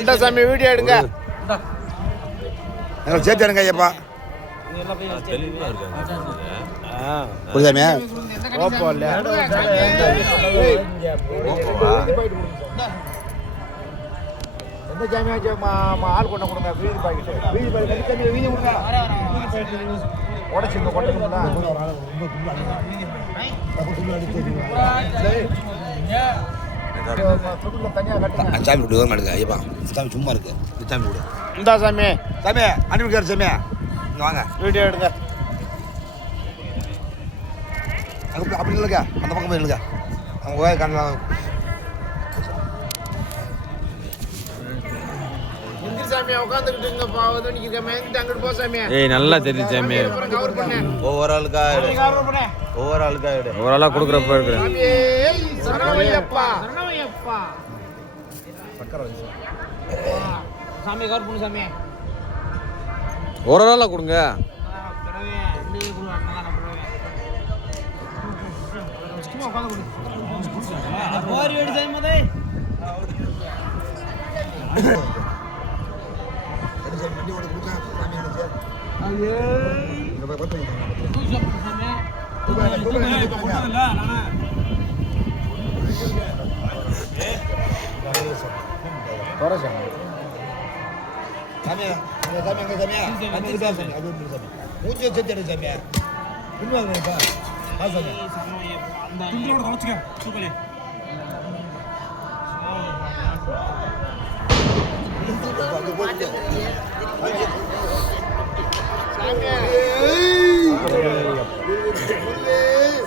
இந்த சாமி வீடியோ எடுங்க. சேர்த்து எடுங்க ஐயப்பா. புரியுதாமே? எந்த ஜாமியா ஆள் கொண்ட கொடுங்க. வீதி பாக்கிட்டு வீதி பாக்கெட் வீதி கொடுங்க. உடச்சுங்க கொட்டணுங்களா? சாமி விடு மாட்டுங்க ஐயப்பா. சாமி சும்மா இருக்கு. சாமி விடு. இந்த சாமி சாமி அனுப்பிக்கார் சாமி இங்கே வாங்க வீடியோ எடுங்க. அப்படி இல்லைங்க அந்த பக்கம் போய் இல்லைங்க அவங்க கண்ணலாம். நல்லா தெரியுது சாமி. ஒவ்வொரு ஆளுக்கா கொடுக்குறப்ப இருக்கிறேன். ஒரு ஆளா கொடுங்க.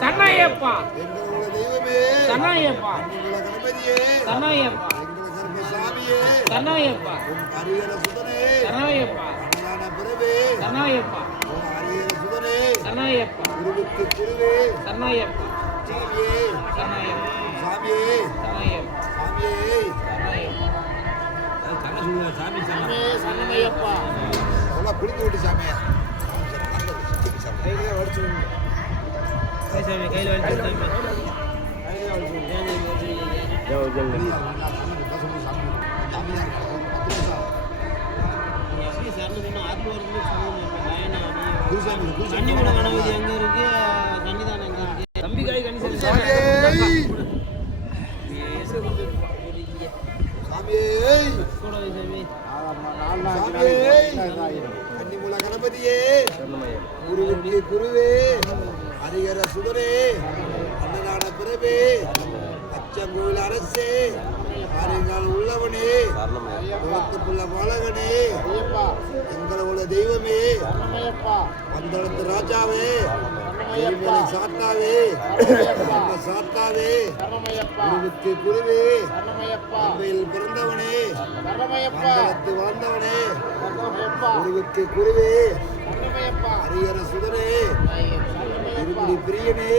சன்னாயப்பா சன்னாயப்பா சன்னாயப்பா சன்னாயப்பா சன்னாயப்பா சன்னாயப்பா சன்னாயப்பா குருவுக்கு குருவே சன்னாயப்பா சாமியே சன்னாயப்பா சாமியே சன்னாயப்பா சாமியே சன்னாயப்பா சாமி சாமியே சன்னாயப்பா நல்லா குளித்து விட்டு சாமியே கையில வச்சு சாமி கையில வச்சு சாமி கையில வச்சு ஜெய ஜெய கன்னிமூல கணபதியே குருவுக்கு குருவே ஹரிஹர சுதரே அன்னதான பிறவே அச்சங்கோவில் அரசே ஆரியங்கால் உள்ளவனே குளத்துக்குள்ள பாலகனே எங்களோட தெய்வமே பந்தளத்து ராஜாவே சாத்தாவே சாத்தாவே குருவுக்கு குருவே அம்பையில் பிறந்தவனே பந்தளத்து வாழ்ந்தவனே குருவுக்கு குருவே ஹரிஹர சுதரே இருமுடி பிரியனே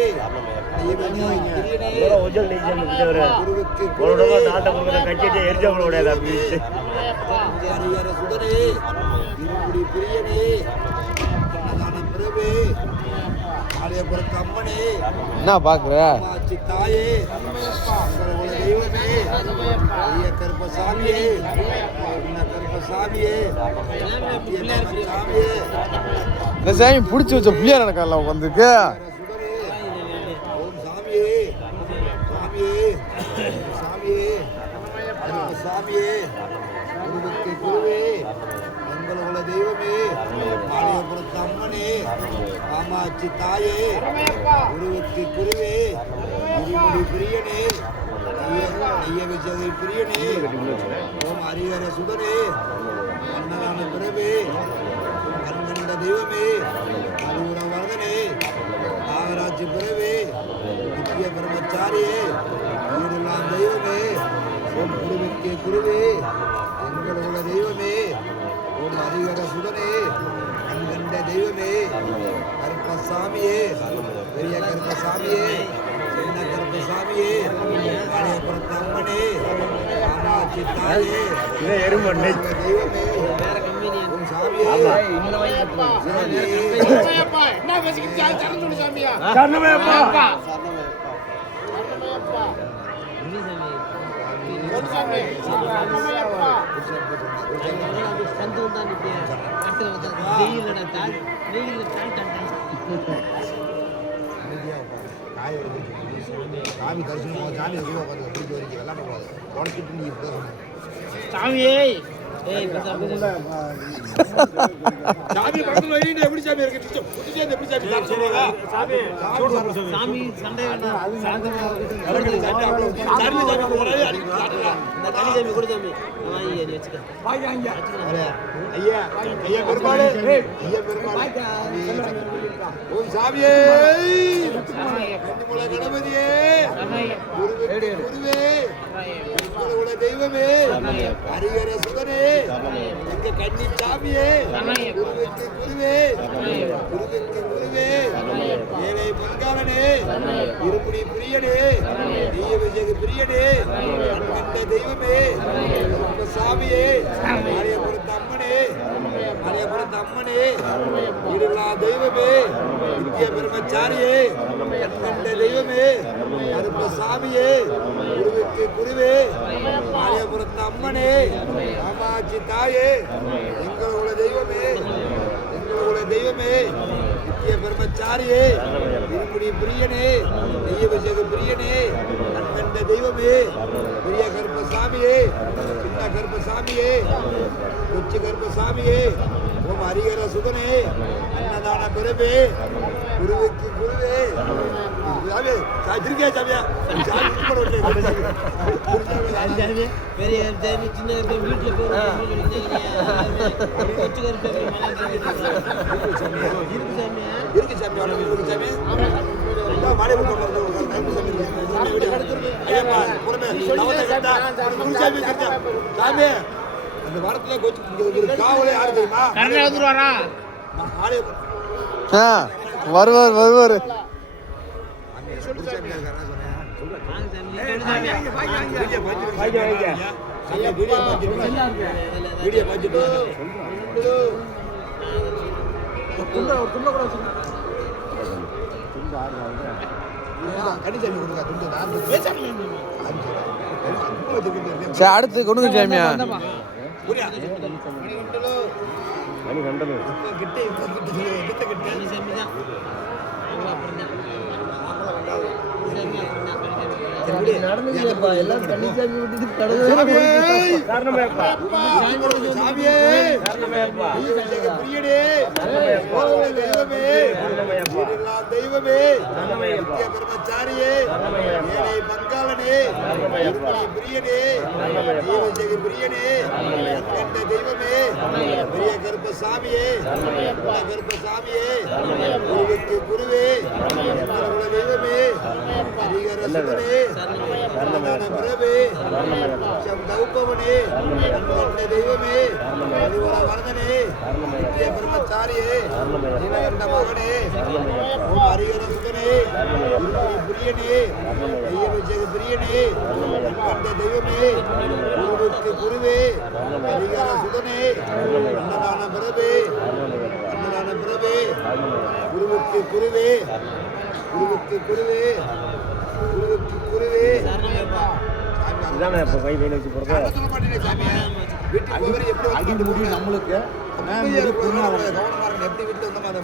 என்ன பாக்குற தாயே தெய்வமே கருப்பசாமியே கருப்பசாமியே இந்த சாமி பிடிச்சி வச்ச பிள்ளையா நடக்கல உட்காந்துருக்கு. எங்களோட தெய்வமே ஆலயபுரத்து அம்மனே காமாட்சி தாயே குருவுக்கு குருவே இருமுடி பிரியனே ஐய விஜய பிரியனே ஓம் ஹரிஹர சுதனே அன்னதான பிறவே கண்கண்ட தெய்வமே அருகுண வரதனே நாகராஜ் பிறவே நித்திய பிரம்மச்சாரியே வீடெல்லாம் தெய்வமே ஓம் குருவுக்கு குருவே எங்களோட தெய்வமே ஓம் ஹரிஹர சுதனே கண்கண்ட தெய்வமே கருப்பசாமியே பெரிய கருப்பசாமியே சின்ன கருப்பசாமியே ஆலயபுரத்து அம்மனே காமாட்சி தாயே தெய்வமே ஓம் சாமியே என்ன பேசிக்கிட்டு சரணம் சாமியா சரணமேப்பா சரணமேப்பா சாமி சந்து வந்தா நிற்கிறேன் அடுத்த வந்து வெயில்ல தாள் வெயில்ல தாள் தண்டேன் சாமி தரிசனம் சாமி உட்காந்து வீட்டு வரைக்கும் எல்லாம் போகாது உடச்சிட்டு நீ சாமியே ஏய் சாமி பக்கத்துல வைங்க எப்படி சாமி இருக்கு புடிச்சே எப்படி சாமி சொல்லுங்க சாமி சாமி சண்டை வேண்டாம் அது சாந்தமா சாமி ஒரே அடிக்கு இந்த தனி சாமி கொடு சாமி வாங்கி நீ வெச்சுக்க வாங்க ஐயா ஐயா பெருமாளே ஐயா பெருமாளே ஓம் சாமியே கண்ணுமுல கணபதியே குருவே உங்களோட தெய்வமே ஹரிஹர சுதனே எங்க கண்ணி சாமியே குருவுக்கு குருவே குருவுக்கு குருவே ஏழை பங்காளனே இருமுடி பிரியனே தீய விஜய பிரியனே கண்கண்ட தெய்வமே சாமியே ஆலயபுரத்து அம்மனே ஆலயபுரத்து அம்மனே இருளா தெய்வமே நித்திய பிரம்மச்சாரியே கண்கண்ட தெய்வமே கருப்ப சாமியே குருவுக்கு குருவே ஆலயபுரத்து அம்மனே காமாட்சி தாயே எங்களோட தெய்வமே எங்களோட தெய்வமே நித்திய பிரம்மச்சாரியே இருமுடி பிரியனே தெய்வ விஜய பிரியனே கண்கண்ட தெய்வமே பெரிய கருப்பசாமியே சின்ன கருப்பசாமியே கொச்சி கருப்பசாமியே ஓம் ஹரிஹர சுதனே அன்னதான பிறவே குருவுக்கு குருவே திருக்கே சாமியா பெரிய சின்ன வீட்டில் போய் இருக்கு சாமி இருக்கு சாமி மாலை சாமி அந்த வாரத்துல கொஞ்சம் காவலே யாரு தெரியுமா வருவார் வீடியோ பார்த்துட்டு அடுத்து கொண்டு சாமியா நடந்துப்பா எல்லாம் தனிச்சாமி விட்டுட்டு தெய்வமே பிரம்மச்சாரியே ஏழை பங்காளனே பிரியனே பிரியனே கண்ட தெய்வமே பெரிய கருப்பசாமியே கருப்பசாமியே குருவுக்கு குருவே தெய்வமே ஹரிஹர சுதனே பிரபே தௌப்பவனே கண்ட தெய்வமே ஹரிவர வரதனே நித்திய பிரம்மச்சாரியே நீலகண்ட மகனே ஓம் ஹரிஹர சுதனே பிரியனே தெய்வ விஜய பிரியனே கண்ட தெய்வமே குருவுக்கு குருவே ஹரிஹர சுதனே அன்னதான பிரபே குருவுக்கு குருவே குருவுக்கு குருவே குருவுக்கு குருவே இதானே இப்போ கை கையில் வச்சு போகிறது அடிக்க முடியும் நம்மளுக்கு கவனமா எப்படி வீட்டில் வந்தோம் அதை